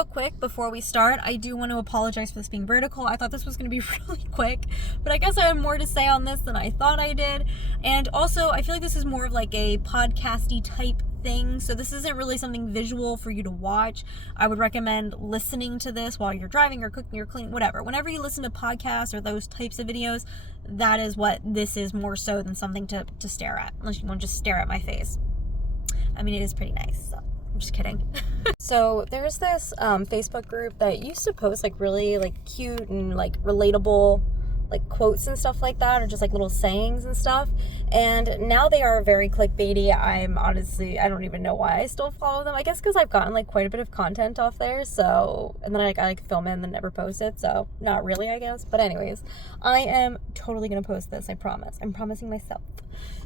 real quick before we start, I do want to apologize for this being vertical. I thought this was going to be really quick, but I guess I had more to say on this than I thought I did. And also, I feel like this is more of like a podcasty type thing, so this isn't really something visual for you to watch. I would recommend listening to this while you're driving or cooking or cleaning, whatever. Whenever you listen to podcasts or those types of videos, that is what this is, more so than something to stare at, unless you want to just stare at my face. I mean, it is pretty nice, so I'm just kidding. So there's this Facebook group that used to post like really like cute and like relatable like quotes and stuff like that, or just like little sayings and stuff, and now they are very clickbaity. I don't even know why I still follow them. I guess because I've gotten like quite a bit of content off there, so, and then I like film it and then never post it, so not really, I guess. But anyways, I am totally gonna post this, I promise. I'm promising myself.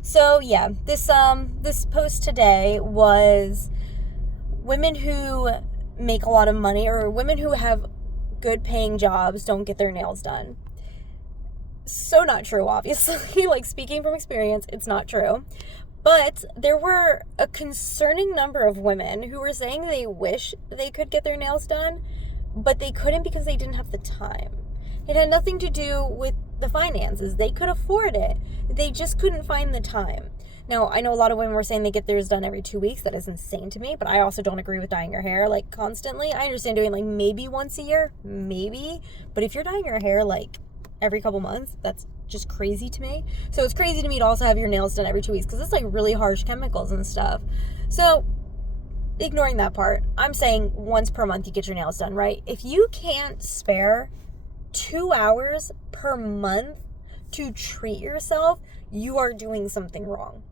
So yeah, this post today was women who make a lot of money, or women who have good paying jobs, don't get their nails done. So not true, obviously. Like, speaking from experience, it's not true. But there were a concerning number of women who were saying they wish they could get their nails done, but they couldn't because they didn't have the time. It had nothing to do with the finances. They could afford it. They just couldn't find the time. Now, I know a lot of women were saying they get theirs done every 2 weeks. That is insane to me, but I also don't agree with dyeing your hair, like, constantly. I understand doing, like, maybe once a year, maybe. But if you're dyeing your hair, like, every couple months, that's just crazy to me. So it's crazy to me to also have your nails done every 2 weeks, because it's, like, really harsh chemicals and stuff. So, ignoring that part, I'm saying once per month you get your nails done, right? If you can't spare 2 hours per month to treat yourself, you are doing something wrong.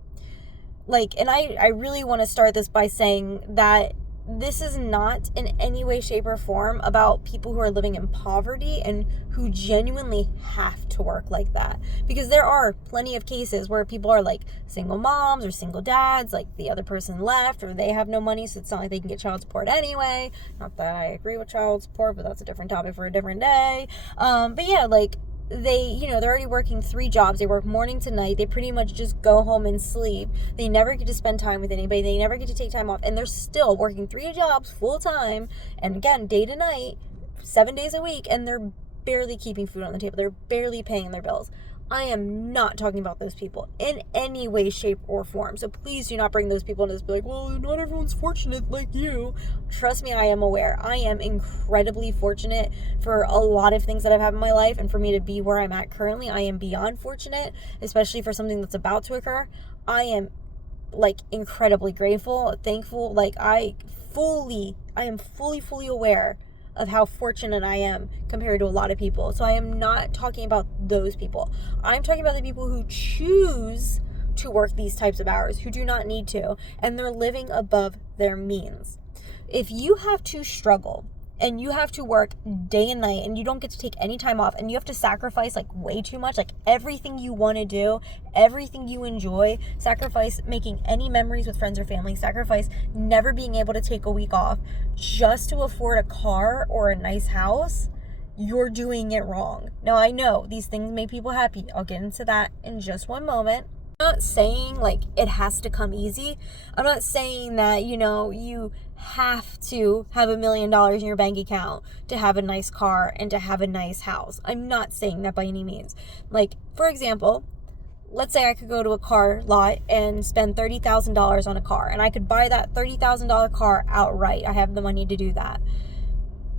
Like, and I really want to start this by saying that this is not in any way, shape, or form about people who are living in poverty and who genuinely have to work like that. Because there are plenty of cases where people are like single moms or single dads, like the other person left, or they have no money, so it's not like they can get child support anyway. Not that I agree with child support, but that's a different topic for a different day. But yeah, like, they're already working 3 jobs. They work morning to night. They pretty much just go home and sleep. They never get to spend time with anybody. They never get to take time off. And they're still working 3 jobs full time. And again, day to night, 7 days a week. And they're barely keeping food on the table. They're barely paying their bills. I am not talking about those people in any way, shape, or form. So please do not bring those people into this. Be like, well, not everyone's fortunate like you. Trust me, I am aware. I am incredibly fortunate for a lot of things that I've had in my life. And for me to be where I'm at currently, I am beyond fortunate, especially for something that's about to occur. I am, like, incredibly grateful, thankful. Like, I am fully aware of how fortunate I am compared to a lot of people. So I am not talking about those people. I'm talking about the people who choose to work these types of hours, who do not need to, and they're living above their means. If you have to struggle and you have to work day and night and you don't get to take any time off and you have to sacrifice like way too much, like everything you want to do, everything you enjoy, sacrifice making any memories with friends or family, sacrifice never being able to take a week off just to afford a car or a nice house, you're doing it wrong. Now, I know these things make people happy. I'll get into that in just one moment. I'm not saying like it has to come easy. I'm not saying that, you have to have $1 million in your bank account to have a nice car and to have a nice house. I'm not saying that by any means. Like, for example, let's say I could go to a car lot and spend $30,000 on a car, and I could buy that $30,000 car outright. I have the money to do that.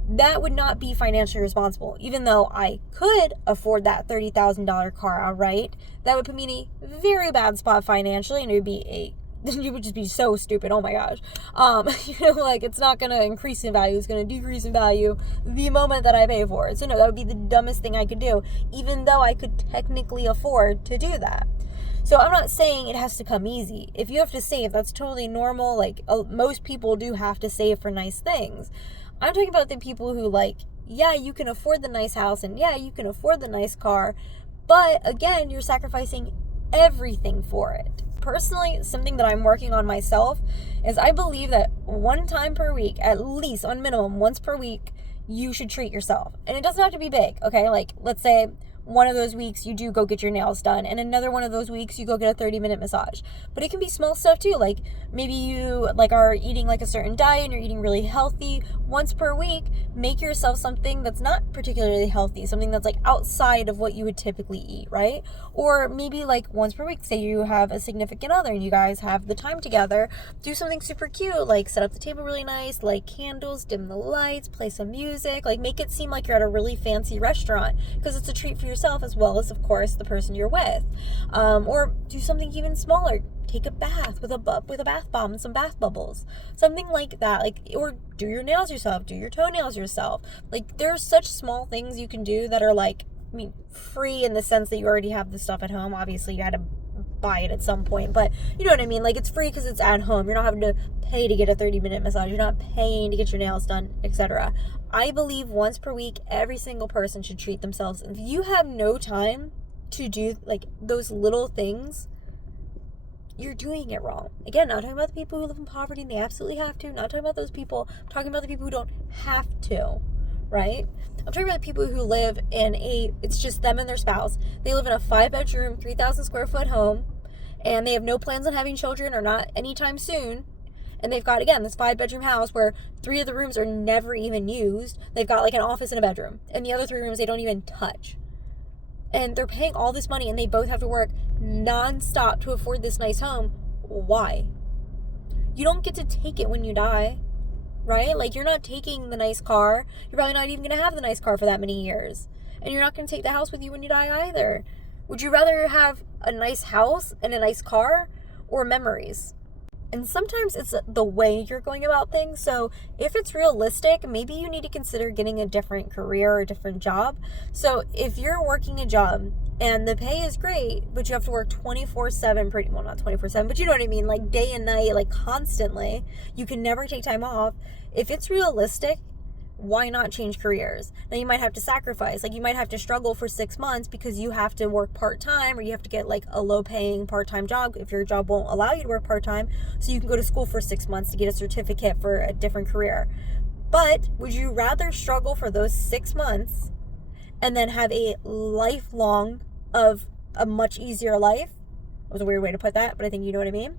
That would not be financially responsible. Even though I could afford that $30,000 car outright, that would put me in a very bad spot financially, and you would just be so stupid. Oh my gosh. Like, it's not going to increase in value. It's going to decrease in value the moment that I pay for it. So no, that would be the dumbest thing I could do, even though I could technically afford to do that. So I'm not saying it has to come easy. If you have to save, that's totally normal. Like, most people do have to save for nice things. I'm talking about the people who, like, yeah, you can afford the nice house and yeah, you can afford the nice car, but again, you're sacrificing everything for it. Personally, something that I'm working on myself is I believe that one time per week, at least on minimum once per week, you should treat yourself. And it doesn't have to be big, okay? Like, let's say one of those weeks you do go get your nails done, and another one of those weeks you go get a 30-minute massage. But it can be small stuff too, like maybe you like are eating like a certain diet and you're eating really healthy. Once per week, make yourself something that's not particularly healthy, something that's like outside of what you would typically eat, right? Or maybe like once per week, say you have a significant other and you guys have the time together, do something super cute, like set up the table really nice, light candles, dim the lights, play some music, like make it seem like you're at a really fancy restaurant, because it's a treat for yourself as well as, of course, the person you're with. Or do something even smaller. Take a bath with a bath bomb and some bath bubbles, something like that. Like, or do your nails yourself, do your toenails yourself. Like, there's such small things you can do that are like, I mean, free in the sense that you already have the stuff at home. Obviously, you had to buy it at some point, but you know what I mean. Like, it's free because it's at home. You're not having to pay to get a 30-minute massage. You're not paying to get your nails done, etc. I believe once per week, every single person should treat themselves. If you have no time to do like those little things, you're doing it wrong. Again, not talking about the people who live in poverty and they absolutely have to. Not talking about those people. I'm talking about the people who don't have to, right? I'm talking about the people who live in it's just them and their spouse. They live in a 5-bedroom, 3,000 square foot home, and they have no plans on having children or not anytime soon. And they've got, again, this 5-bedroom house where 3 of the rooms are never even used. They've got like an office and a bedroom. And the other 3 rooms they don't even touch. And they're paying all this money and they both have to work nonstop to afford this nice home. Why? You don't get to take it when you die, right? Like, you're not taking the nice car. You're probably not even going to have the nice car for that many years. And you're not going to take the house with you when you die either. Would you rather have a nice house and a nice car or memories? And sometimes it's the way you're going about things. So if it's realistic, maybe you need to consider getting a different career or a different job. So if you're working a job and the pay is great, but you have to work 24/7, well, not 24/7, but you know what I mean, like day and night, like constantly, you can never take time off. If it's realistic, why not change careers? Now you might have to sacrifice, like you might have to struggle for 6 months because you have to work part-time, or you have to get like a low-paying part-time job if your job won't allow you to work part-time, so you can go to school for 6 months to get a certificate for a different career. But would you rather struggle for those 6 months and then have a lifelong of a much easier life? That was a weird way to put that, but I think you know what I mean.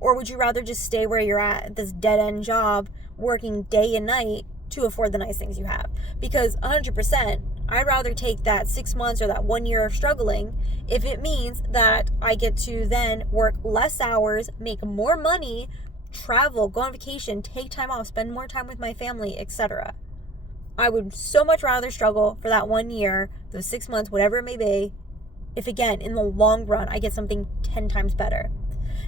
Or would you rather just stay where you're at this dead-end job, working day and night to afford the nice things you have? Because 100%, I'd rather take that 6 months or that 1 year of struggling if it means that I get to then work less hours, make more money, travel, go on vacation, take time off, spend more time with my family, etc. I would so much rather struggle for that 1 year, those 6 months, whatever it may be, if again, in the long run, I get something 10 times better.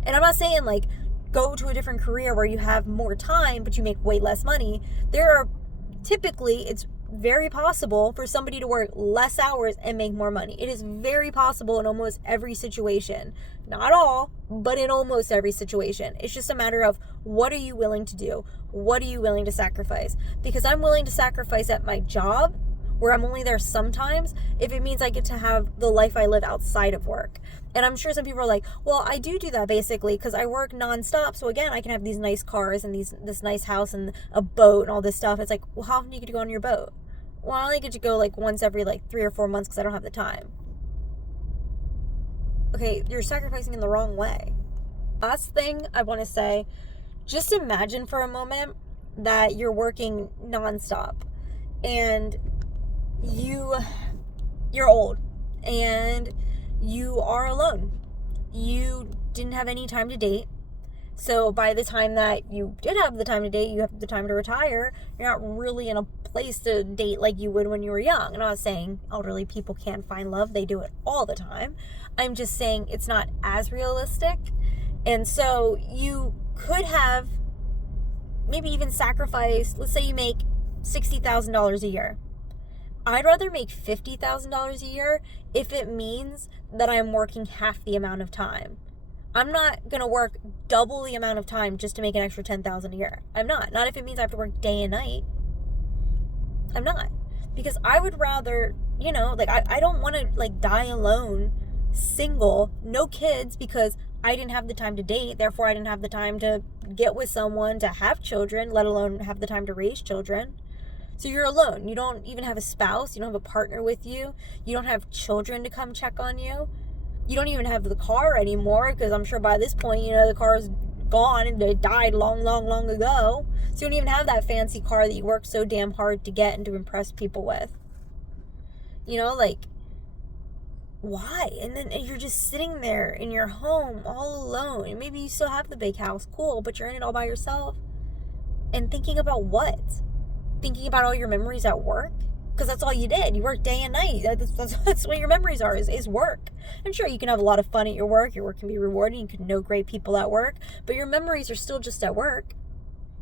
And I'm not saying like, go to a different career where you have more time, but you make way less money. It's very possible for somebody to work less hours and make more money. It is very possible in almost every situation. Not all, but in almost every situation. It's just a matter of, what are you willing to do? What are you willing to sacrifice? Because I'm willing to sacrifice at my job, where I'm only there sometimes, if it means I get to have the life I live outside of work. And I'm sure some people are like, well, I do that basically because I work nonstop. So again, I can have these nice cars and this nice house and a boat and all this stuff. It's like, well, how often do you get to go on your boat? Well, I only get to go like once every like 3 or 4 months because I don't have the time. Okay, you're sacrificing in the wrong way. Last thing I want to say, just imagine for a moment that you're working nonstop and you're old and you are alone. You didn't have any time to date. So by the time that you did have the time to date, you have the time to retire, you're not really in a place to date like you would when you were young. I'm not saying elderly people can't find love. They do it all the time. I'm just saying it's not as realistic. And so you could have maybe even sacrificed, let's say you make $60,000 a year. I'd rather make $50,000 a year if it means that I'm working half the amount of time. I'm not going to work double the amount of time just to make an extra $10,000 a year. I'm not. Not if it means I have to work day and night. I'm not. Because I would rather, like I don't want to like die alone, single, no kids, because I didn't have the time to date. Therefore, I didn't have the time to get with someone, to have children, let alone have the time to raise children. So you're alone. You don't even have a spouse. You don't have a partner with you. You don't have children to come check on you. You don't even have the car anymore, because I'm sure by this point, the car is gone and it died long, long, long ago. So you don't even have that fancy car that you worked so damn hard to get and to impress people with. Why? And then you're just sitting there in your home all alone. And maybe you still have the big house, cool, but you're in it all by yourself. And thinking about what? Thinking about all your memories at work? Because that's all you did. You worked day and night. That's what your memories are, is work. And sure, you can have a lot of fun at your work. Your work can be rewarding. You can know great people at work. But your memories are still just at work.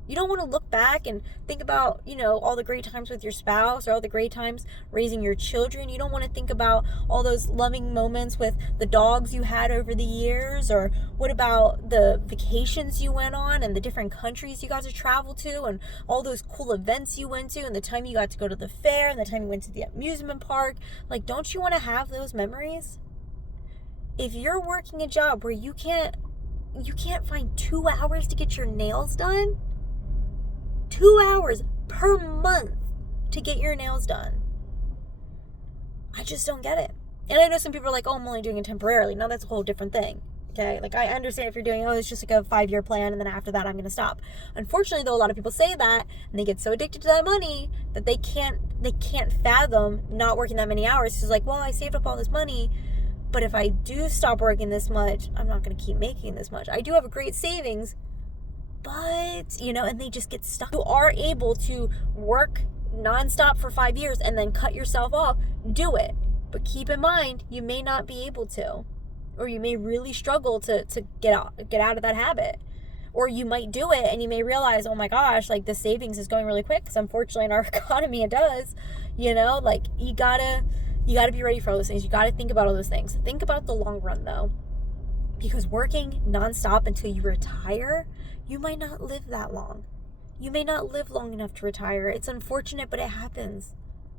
You don't want to look back and think about, all the great times with your spouse or all the great times raising your children. You don't want to think about all those loving moments with the dogs you had over the years, or what about the vacations you went on and the different countries you got to travel to and all those cool events you went to and the time you got to go to the fair and the time you went to the amusement park. Don't you want to have those memories? If you're working a job where you can't find 2 hours to get your nails done, 2 hours per month to get your nails done, I just don't get it. And I know some people are like, oh, I'm only doing it temporarily. No, that's a whole different thing. Okay, I understand if you're doing, it's just a 5-year plan, and then after that I'm going to stop. Unfortunately, though, a lot of people say that, and they get so addicted to that money that they can't fathom not working that many hours. It's well, I saved up all this money, but if I do stop working this much, I'm not going to keep making this much. I do have a great savings, but, and they just get stuck. You are able to work nonstop for 5 years and then cut yourself off. Do it. But keep in mind, you may not be able to, or you may really struggle to get out of that habit. Or you might do it and you may realize, oh my gosh, the savings is going really quick, because unfortunately in our economy it does. You gotta be ready for all those things. You gotta think about all those things. Think about the long run, though. Because working nonstop until you retire, you might not live that long. You may not live long enough to retire. It's unfortunate, but it happens.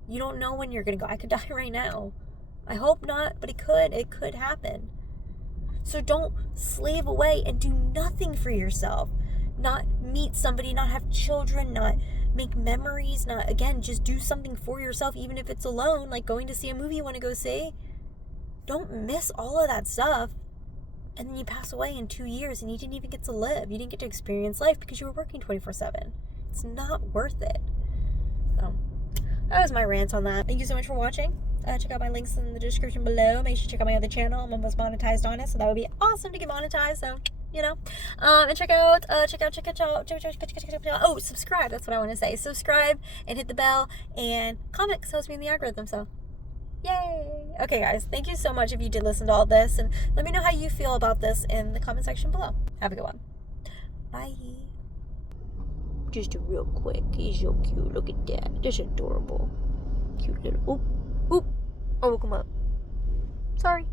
You don't know when you're going to go. I could die right now. I hope not, but it could happen. So don't slave away and do nothing for yourself. Not meet somebody, not have children, not make memories, not, again, just do something for yourself, even if it's alone, like going to see a movie you want to go see. Don't miss all of that stuff. And then you pass away in 2 years and you didn't even get to live. You didn't get to experience life because you were working 24/7. It's not worth it. So that was my rant on that. Thank you so much for watching. Check out my links in the description below. Make sure to check out my other channel. I'm almost monetized on it, so that would be awesome to get monetized. So, and check out. Oh, subscribe. That's what I want to say. Subscribe and hit the bell and comment, because it helps me in the algorithm. So, yay! Okay, guys, thank you so much if you did listen to all this, and let me know how you feel about this in the comment section below. Have a good one. Bye. Just a real quick. He's so cute. Look at that. Just adorable. Cute little. Oop. Oop. Oh, come up. Sorry.